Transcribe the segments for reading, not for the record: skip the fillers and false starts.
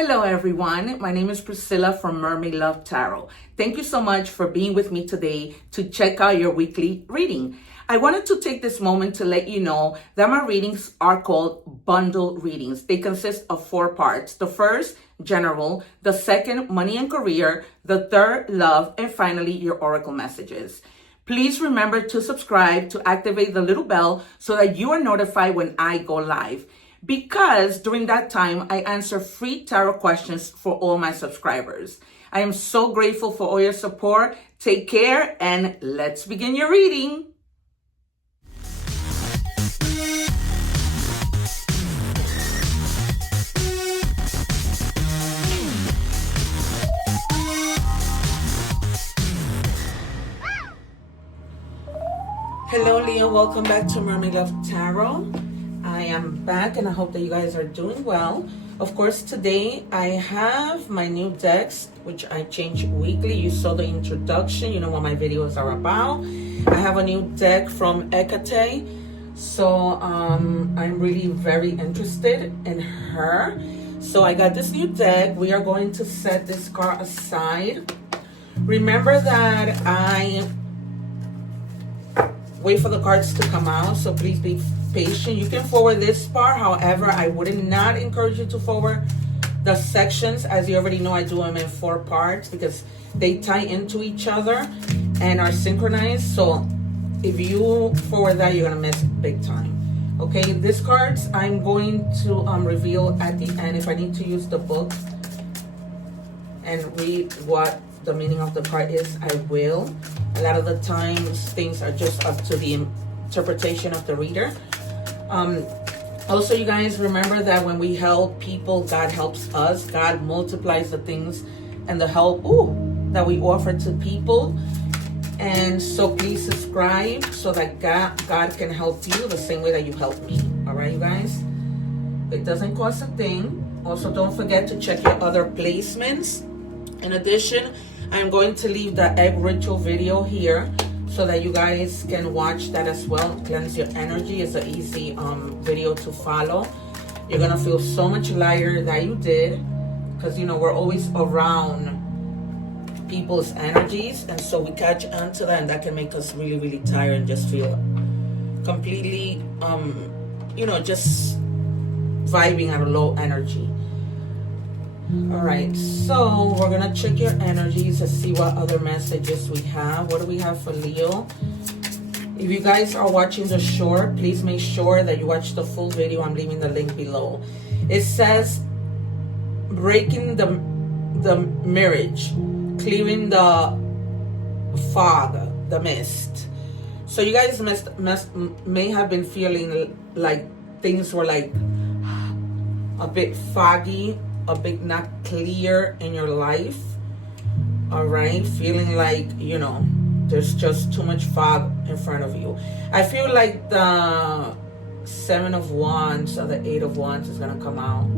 Hello everyone, my name is Priscilla from Mermaid Love Tarot. Thank you so much for being with me today to check out your weekly reading. I wanted to take this moment to let you know that my readings are called bundle readings. They consist of 4 parts. The first, general. The second, money and career. The third, love. And finally, your oracle messages. Please remember to subscribe, to activate the little bell so that you are notified when I go live. Because during that time, I answer free tarot questions for all my subscribers. I am so grateful for all your support. Take care and let's begin your reading. Hello Leo, welcome back to Mermaid Love Tarot. I am back and I hope that you guys are doing well. Of course, today I have my new decks, which I change weekly. You saw the introduction, you know what my videos are about. I have a new deck from Hecate. So I'm really very interested in her. So I got this new deck. We are going to set this card aside. Remember that I wait for the cards to come out, so please be patient. You can forward this part, however, I would not encourage you to forward the sections. As you already know, I do them in 4 parts because they tie into each other and are synchronized. So if you forward that, you're gonna miss big time. Okay, these cards I'm going to reveal at the end. If I need to use the book and read what the meaning of the card is, I will. A lot of the times things are just up to the interpretation of the reader. Also, you guys remember that when we help people, God helps us. God multiplies the things and the help that we offer to people. And so please subscribe so that God can help you the same way that you help me. All right, you guys? It doesn't cost a thing. Also, don't forget to check your other placements. In addition, I'm going to leave the egg ritual video here so that you guys can watch that as well. Cleanse your energy. It's an easy video to follow. You're gonna feel so much lighter that you did, because you know we're always around people's energies, and so we catch onto that, and that can make us really, really tired and just feel completely just vibing at a low energy. All right, so we're gonna check your energies to see what other messages we have. What do we have for Leo? If you guys are watching the short, please make sure that you watch the full video. I'm leaving the link below. It says breaking the mirage, clearing the fog, the mist. So you guys may have been feeling like things were like a bit foggy, a bit not clear in your life. All right, feeling like there's just too much fog in front of you. I feel like the 7 of Wands or the 8 of Wands is gonna come out.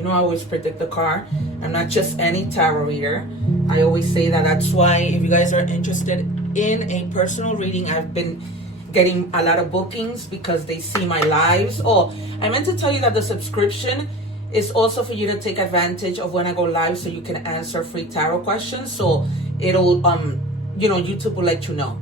I always predict the card. I'm not just any tarot reader. I always say that. That's why if you guys are interested in a personal reading, I've been getting a lot of bookings because they see my lives. Oh, I meant to tell you that the subscription is also for you to take advantage of when I go live, so you can answer free tarot questions. So it'll YouTube will let you know.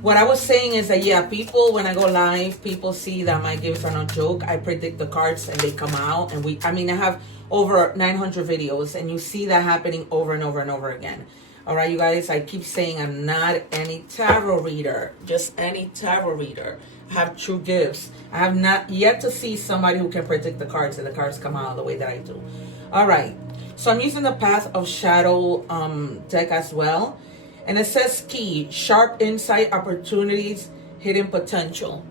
What I was saying is that people, when I go live, people see that my gifts are no joke. I predict the cards and they come out, and I have over 900 videos, and you see that happening over and over and over again. All right, you guys, I keep saying I'm not any tarot reader, just any tarot reader. I have true gifts. I have not yet to see somebody who can predict the cards and the cards come out the way that I do. All right, so I'm using the Path of Shadow deck as well. And it says key, sharp insight, opportunities, hidden potential.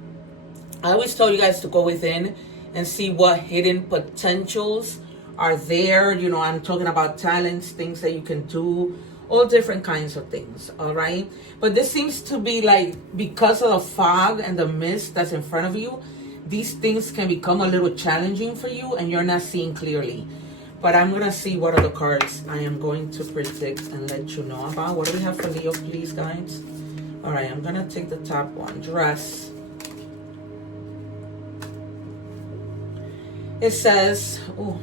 I always tell you guys to go within and see what hidden potentials are there. I'm talking about talents, things that you can do, all different kinds of things. All right, but this seems to be like, because of the fog and the mist that's in front of you, these things can become a little challenging for you and you're not seeing clearly. But I'm gonna see what other cards I am going to predict and let you know about. What do we have for Leo, please, guys? All right, I'm gonna take the top one, dress. It says, oh,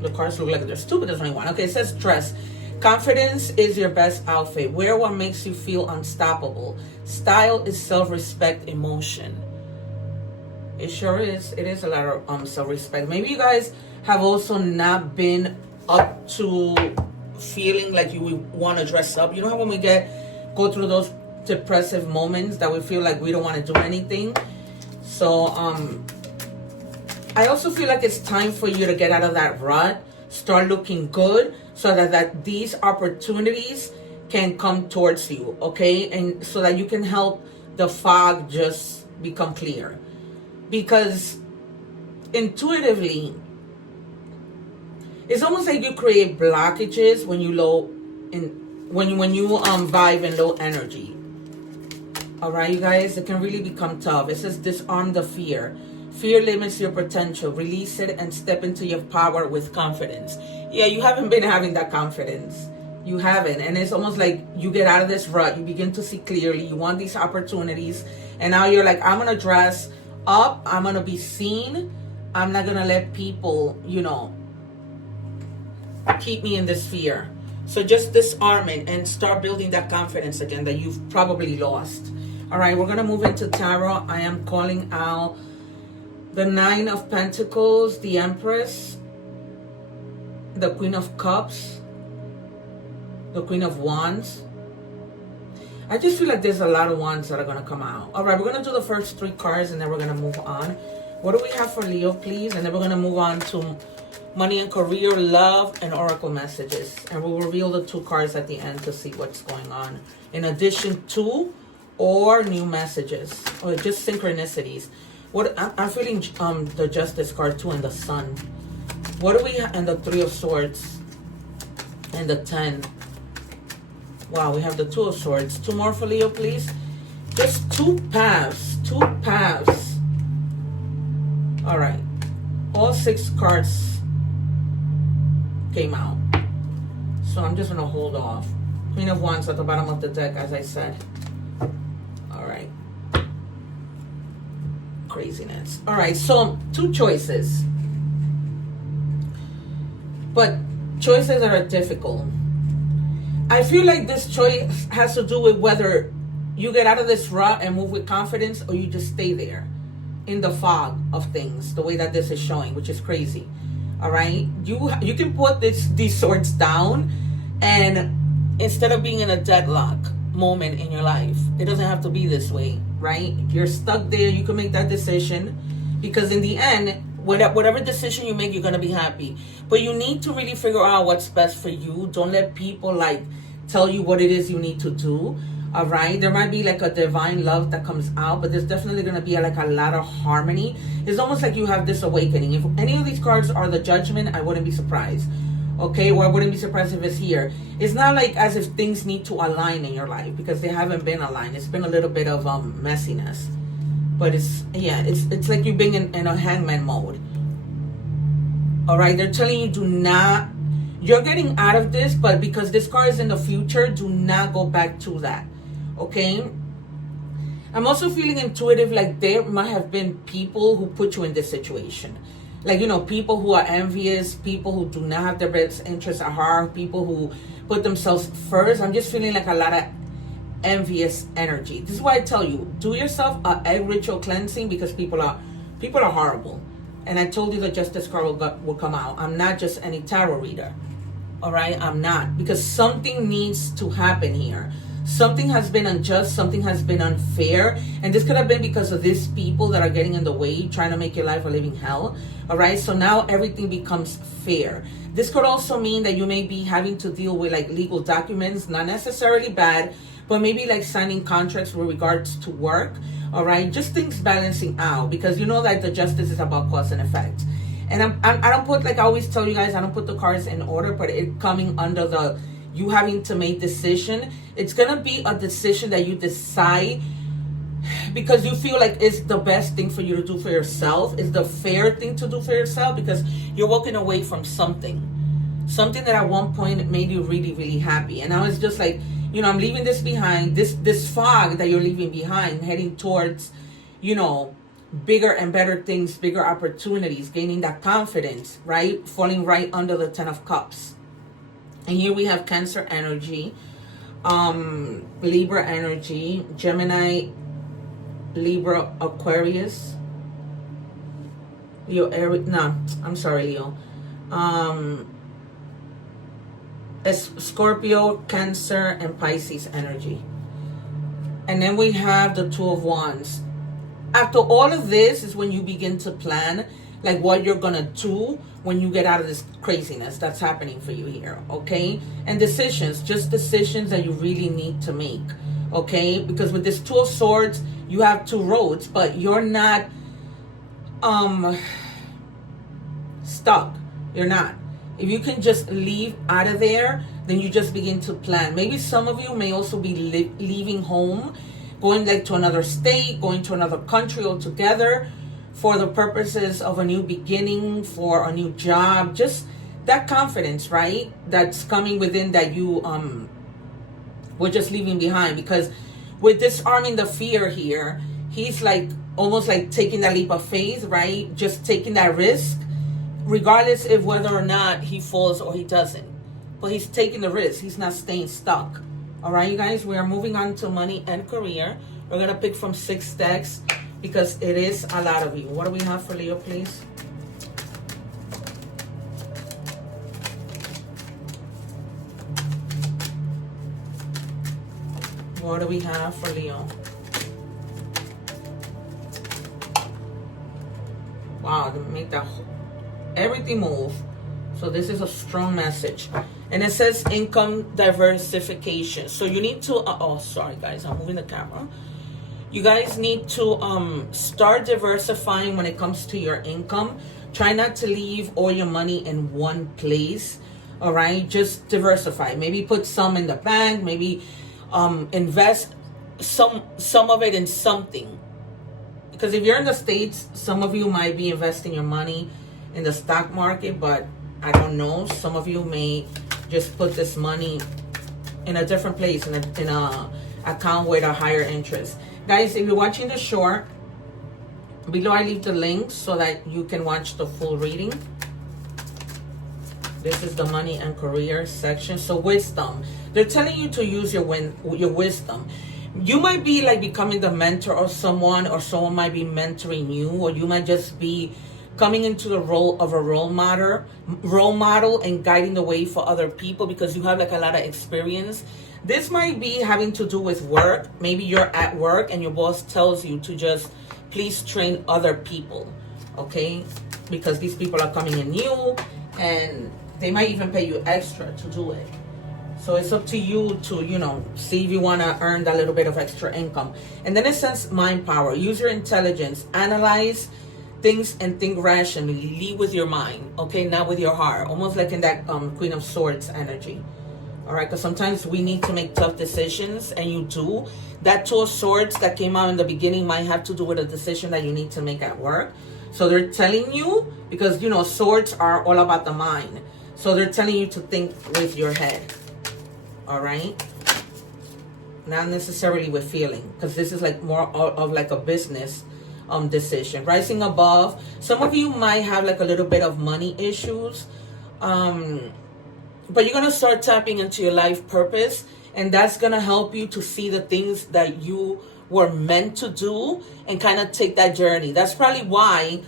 the cards look like they're stupid. There's only one. Okay, it says dress. Confidence is your best outfit. Wear what makes you feel unstoppable. Style is self-respect, emotion. It sure is. It is a lot of self-respect. Maybe you guys have also not been up to feeling like you want to dress up. You know how when we go through those depressive moments that we feel like we don't want to do anything? So I also feel like it's time for you to get out of that rut, start looking good, so that these opportunities can come towards you, okay? And so that you can help the fog just become clear. Because intuitively, it's almost like you create blockages when you vibe in low energy. All right, you guys, it can really become tough. It says disarm the fear. Fear limits your potential. Release it and step into your power with confidence. Yeah, you haven't been having that confidence. You haven't. And it's almost like you get out of this rut. You begin to see clearly. You want these opportunities. And now you're like, I'm going to dress up. I'm going to be seen. I'm not going to let people, keep me in this fear. So just disarm it and start building that confidence again that you've probably lost. All right, we're going to move into tarot. I am calling out the Nine of Pentacles, the Empress, the Queen of Cups, the Queen of Wands. I just feel like there's a lot of wands that are going to come out. All right, we're going to do the first 3 cards and then we're going to move on. What do we have for Leo, please? And then we're going to move on to money and career, love, and oracle messages. And we'll reveal the 2 cards at the end to see what's going on. In addition to or new messages or just synchronicities. What I'm feeling the Justice card too and the Sun. What do we have? And the 3 of Swords and the 10. Wow, we have the 2 of Swords. 2 more for Leo, please. Just 2 paths. 2 paths. All right. All 6 cards came out. So I'm just going to hold off. Queen of Wands at the bottom of the deck, as I said. All right. Craziness. All right, so 2 choices. But choices that are difficult. I feel like this choice has to do with whether you get out of this rut and move with confidence or you just stay there in the fog of things, the way that this is showing, which is crazy. All right, you can put these swords down, and instead of being in a deadlock moment in your life, it doesn't have to be this way, right? If you're stuck there, you can make that decision, because in the end, whatever decision you make, you're going to be happy. But you need to really figure out what's best for you. Don't let people tell you what it is you need to do. All right, there might be a divine love that comes out, but there's definitely going to be a lot of harmony. It's almost like you have this awakening. If any of these cards are the Judgment, I wouldn't be surprised. Okay, or I wouldn't be surprised if it's here. It's not like as if things need to align in your life, because they haven't been aligned. It's been a little bit of messiness, but it's like you've been in a hangman mode. All right, they're telling you you're getting out of this, but because this card is in the future, do not go back to that. Okay, I'm also feeling intuitive, like there might have been people who put you in this situation. People who are envious, people who do not have their best interests at heart, people who put themselves first. I'm just feeling like a lot of envious energy. This is why I tell you, do yourself an egg ritual cleansing, because people are horrible. And I told you the Justice card will come out. I'm not just any tarot reader. All right, I'm not, because something needs to happen here. Something has been unjust, something has been unfair, and this could have been because of these people that are getting in the way, trying to make your life a living hell. All right, so now everything becomes fair. This could also mean that you may be having to deal with legal documents, not necessarily bad, but maybe signing contracts with regards to work. All right, just things balancing out, because that the Justice is about cause and effect. And I don't put, I always tell you guys, I don't put the cards in order, but it coming under you having to make decision. It's gonna be a decision that you decide because you feel like it's the best thing for you to do for yourself. It's the fair thing to do for yourself, because you're walking away from something that at one point made you really, really happy. And now it's just I'm leaving this behind, this fog that you're leaving behind, heading towards, bigger and better things, bigger opportunities, gaining that confidence, right? Falling right under the 10 of Cups. And here we have Cancer energy, Libra energy, Gemini, Libra, Aquarius, Leo, Aries, no, I'm sorry, Leo. Scorpio, Cancer, and Pisces energy. And then we have the Two of Wands. After all of this is when you begin to plan like what you're gonna do when you get out of this craziness that's happening for you here, okay? And decisions, just decisions that you really need to make, okay? Because with this Two of Swords, you have two roads, but you're not stuck. You're not. If you can just leave out of there, then you just begin to plan. Maybe some of you may also be leaving home, going like to another state, going to another country altogether for the purposes of a new beginning, for a new job. Just that confidence, right? That's coming within that you were just leaving behind. Because with disarming the fear here, he's like almost like taking that leap of faith, right? Just taking that risk, regardless of whether or not he falls or he doesn't. But he's taking the risk. He's not staying stuck. All right, you guys, we are moving on to money and career. We're going to pick from 6 decks because it is a lot of you. What do we have for Leo, please? What do we have for Leo? Wow, to make that everything move. So this is a strong message. And it says income diversification. So you need to, oh, sorry guys, I'm moving the camera. You guys need to start diversifying when it comes to your income. Try not to leave all your money in one place. All right, just diversify. Maybe put some in the bank. Maybe invest some of it in something. Because if you're in the States, some of you might be investing your money in the stock market, but I don't know. Some of you may just put this money in a different place, in a account with a higher interest. Guys, if you're watching the short, below I leave the link so that you can watch the full reading. This is the money and career section. So wisdom. They're telling you to use your wisdom. You might be like becoming the mentor of someone, or someone might be mentoring you, or you might just be coming into the role of a role model and guiding the way for other people because you have like a lot of experience. This might be having to do with work. Maybe you're at work and your boss tells you to just please train other people, okay? Because these people are coming in new and they might even pay you extra to do it. So it's up to you to, you know, see if you want to earn that little bit of extra income. And then it says mind power. Use your intelligence. Analyze things and think rationally. Lead with your mind, okay, not with your heart. Almost like in that Queen of Swords energy. All right, because sometimes we need to make tough decisions, and you do. That Two of Swords that came out in the beginning might have to do with a decision that you need to make at work. So they're telling you, because, you know, swords are all about the mind. So they're telling you to think with your head. All right? Not necessarily with feeling, because this is like more of like a business decision. Rising above. Some of you might have like a little bit of money issues. But you're going to start tapping into your life purpose. And that's going to help you to see the things that you were meant to do and kind of take that journey. That's probably why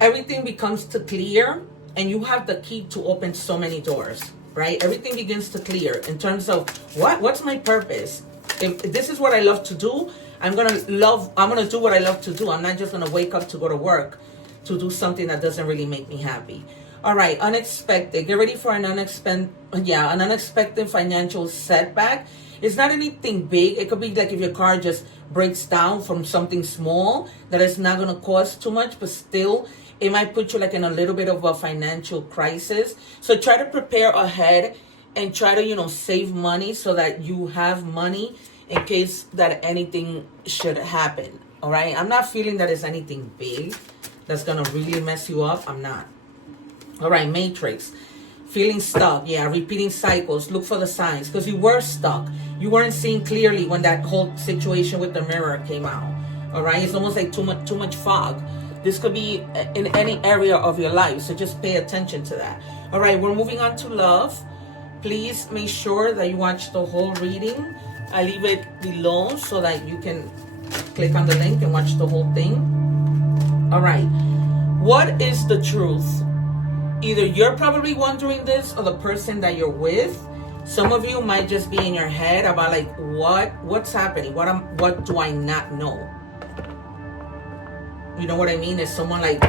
everything becomes to clear. And you have the key to open so many doors, right? Everything begins to clear in terms of what's my purpose? If this is what I love to do, I'm going to do what I love to do. I'm not just going to wake up to go to work to do something that doesn't really make me happy. All right, unexpected. Get ready for an unexpected financial setback. It's not anything big. It could be like if your car just breaks down from something small that is not going to cost too much, but still it might put you like in a little bit of a financial crisis. So try to prepare ahead and try to, you know, save money so that you have money in case that anything should happen. All right, I'm not feeling that it's anything big that's going to really mess you up. I'm not. All right, matrix. Feeling stuck. Yeah, repeating cycles. Look for the signs because you were stuck. You weren't seeing clearly when that whole situation with the mirror came out. All right, it's almost like too much fog. This could be in any area of your life, so just pay attention to that. All right, we're moving on to love. Please make sure that you watch the whole reading. I leave it below so that you can click on the link and watch the whole thing. All right, what is the truth? Either you're probably wondering this, or the person that you're with. Some of you might just be in your head about like, what's happening? What do I not know? You know what I mean? Is someone like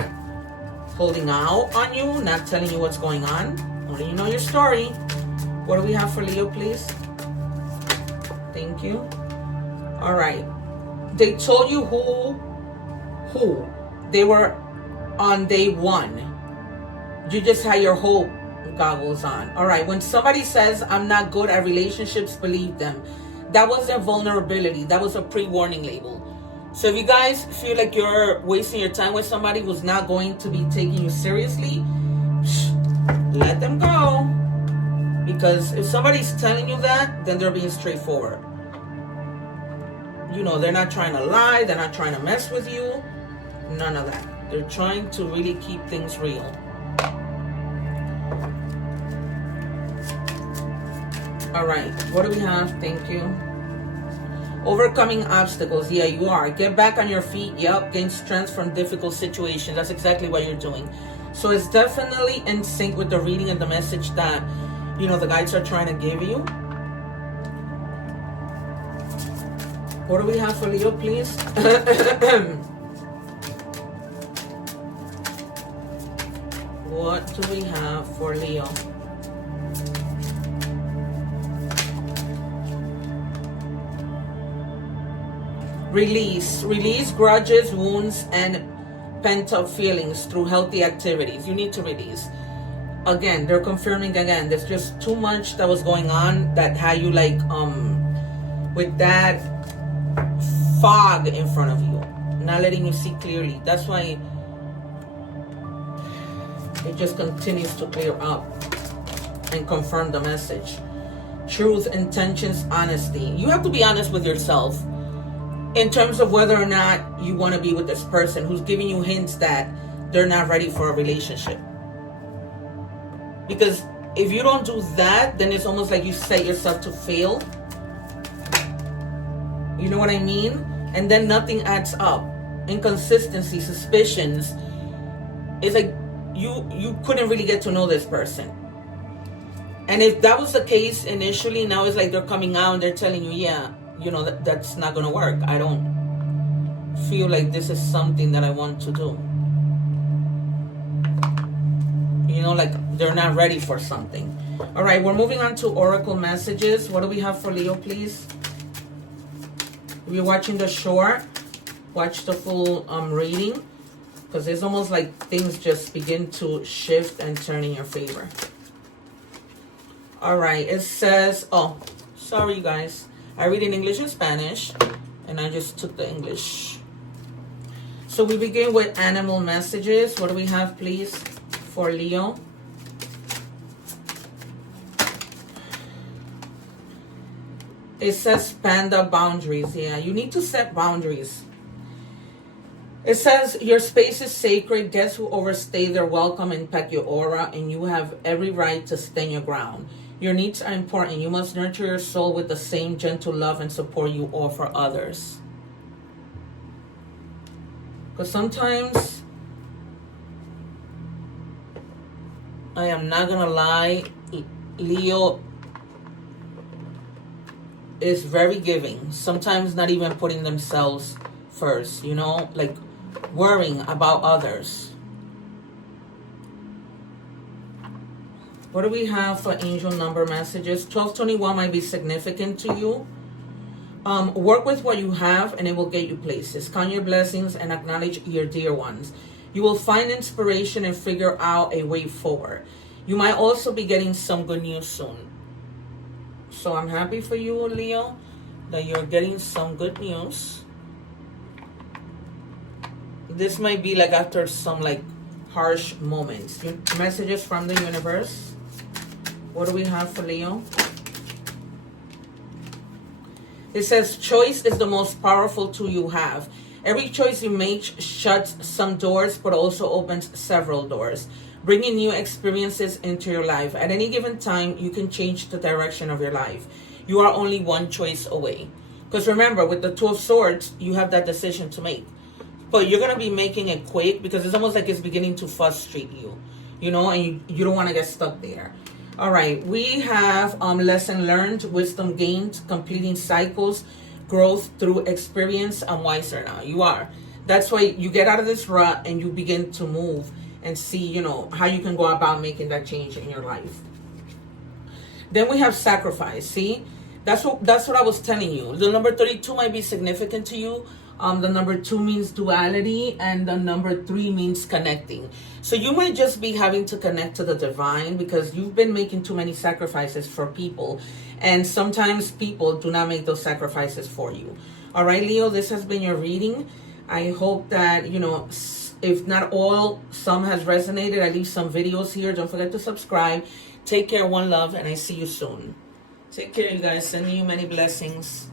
holding out on you, not telling you what's going on? Only you know your story. What do we have for Leo, please? Thank you. All right. They told you who they were on day one. You just had your hope goggles on. All right. When somebody says, I'm not good at relationships, believe them. That was their vulnerability. That was a pre-warning label. So if you guys feel like you're wasting your time with somebody who's not going to be taking you seriously, let them go. Because if somebody's telling you that, then they're being straightforward. You know, they're not trying to lie. They're not trying to mess with you. None of that. They're trying to really keep things real. All right, what do we have? Thank you. Overcoming obstacles. Yeah, you are. Get back on your feet. Yep, gain strength from difficult situations. That's exactly what you're doing. So it's definitely in sync with the reading and the message that, you know, the guides are trying to give you. What do we have for Leo, please? What do we have for Leo? Release grudges, wounds, and pent-up feelings through healthy activities. You need to release. Again, they're confirming again, there's just too much that was going on that had you like with that fog in front of you, not letting you see clearly. That's why it just continues to clear up and confirm the message. Truth, intentions, honesty. You have to be honest with yourself in terms of whether or not you want to be with this person who's giving you hints that they're not ready for a relationship. Because if you don't do that, then it's almost like you set yourself to fail. You know what I mean? And then nothing adds up. Inconsistency, suspicions. It's like you couldn't really get to know this person. And if that was the case initially, now it's like they're coming out and they're telling you, yeah, you know, that's not going to work. I don't feel like this is something that I want to do. You know, like they're not ready for something. All right, we're moving on to oracle messages. What do we have for Leo, please? If you're watching the short, watch the full reading, because it's almost like things just begin to shift and turn in your favor. All right, it says, oh, sorry, you guys. I read in English and Spanish, and I just took the English. So we begin with animal messages. What do we have, please, for Leo? It says panda boundaries. Yeah, you need to set boundaries. It says your space is sacred. Guests who overstay their welcome impact your aura, and you have every right to stand your ground. Your needs are important. You must nurture your soul with the same gentle love and support you offer others. Because sometimes, I am not going to lie, Leo is very giving. Sometimes not even putting themselves first, you know, like worrying about others. What do we have for angel number messages? 1221 might be significant to you. Work with what you have and it will get you places. Count your blessings and acknowledge your dear ones. You will find inspiration and figure out a way forward. You might also be getting some good news soon. So I'm happy for you, Leo, that you're getting some good news. This might be like after some like harsh moments. Messages from the universe. What do we have for Leo? It says choice is the most powerful tool you have. Every choice you make shuts some doors, but also opens several doors, bringing new experiences into your life. At any given time, you can change the direction of your life. You are only one choice away. Because remember, with the Two of Swords, you have that decision to make. But you're going to be making it quick because it's almost like it's beginning to frustrate you, you know, and you don't want to get stuck there. All right, we have lesson learned, wisdom gained, completing cycles, growth through experience. I'm wiser now. You are. That's why you get out of this rut and you begin to move and see, you know, how you can go about making that change in your life. Then we have sacrifice. See, that's what I was telling you. The number 32 might be significant to you. The number 2 means duality, and the number 3 means connecting. So you might just be having to connect to the divine because you've been making too many sacrifices for people. And sometimes people do not make those sacrifices for you. All right, Leo, this has been your reading. I hope that, you know, if not all, some has resonated. I leave some videos here. Don't forget to subscribe. Take care, one love, and I see you soon. Take care, you guys. Sending you many blessings.